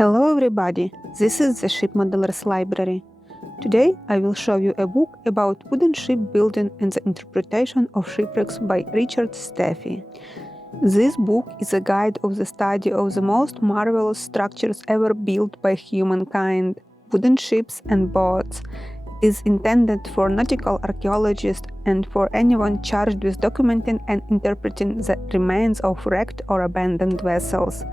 Hello everybody, this is the Ship Modelers Library. Today I will show you a book about wooden ship building and the interpretation of shipwrecks by Richard Steffi. This book is a guide of the study of the most marvelous structures ever built by humankind, wooden ships and boats. It is intended for nautical archaeologists and for anyone charged with documenting and interpreting the remains of wrecked or abandoned vessels.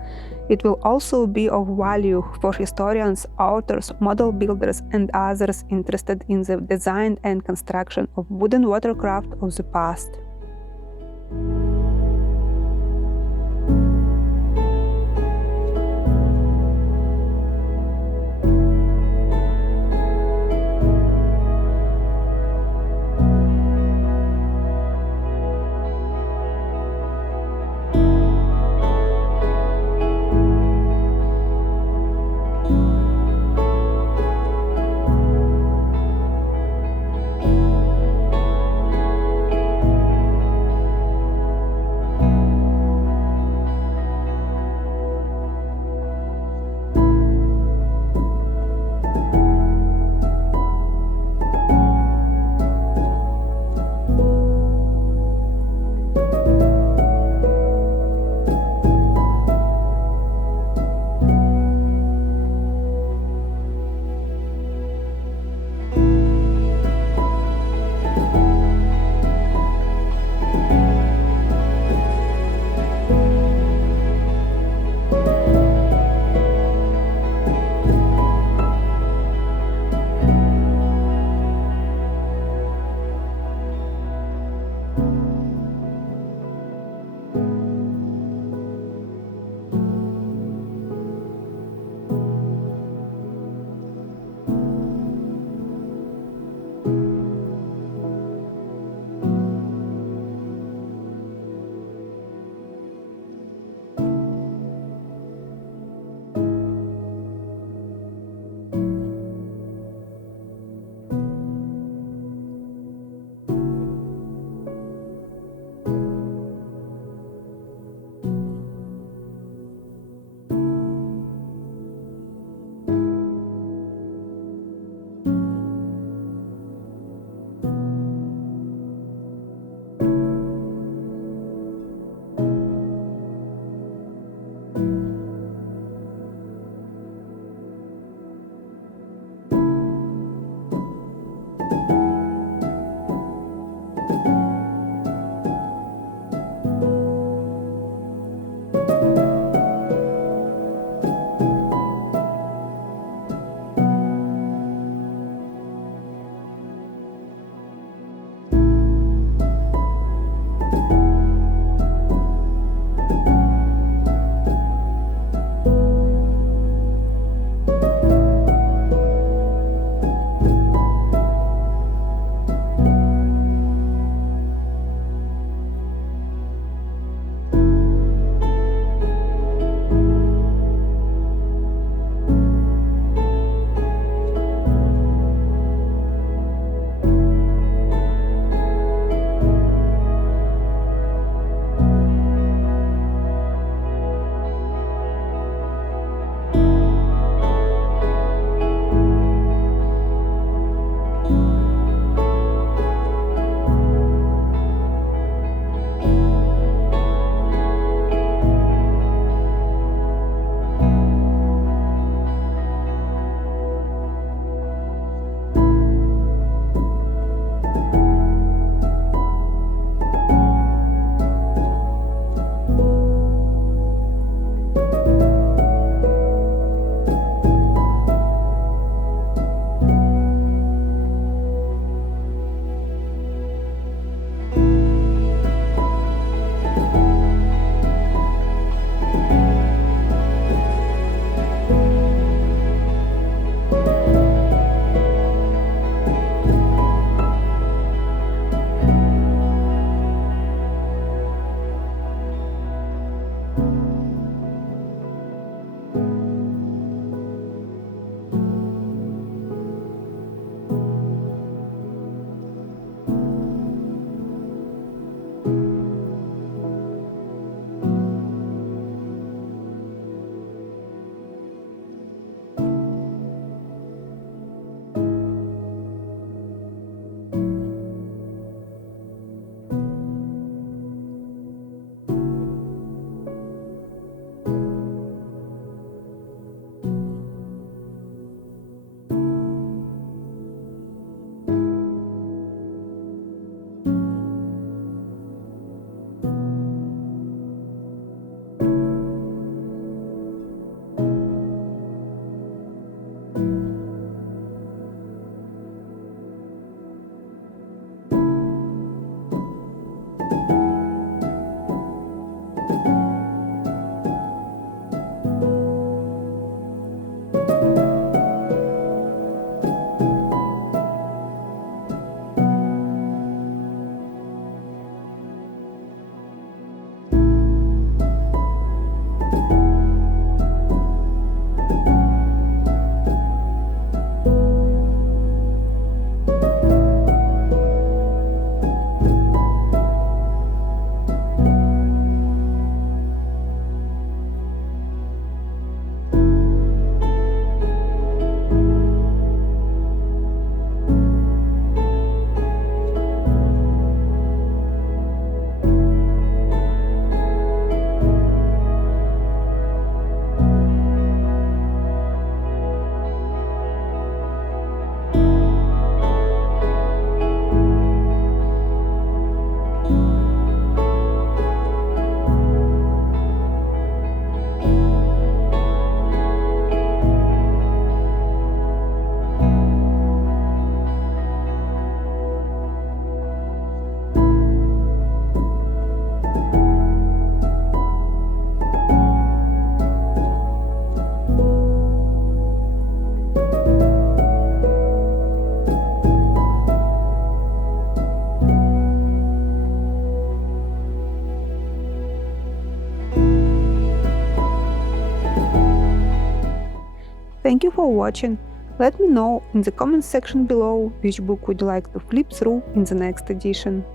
It will also be of value for historians, authors, model builders, and others interested in the design and construction of wooden watercraft of the past. Thank you for watching. Let me know in the comments section below which book would you like to flip through in the next edition.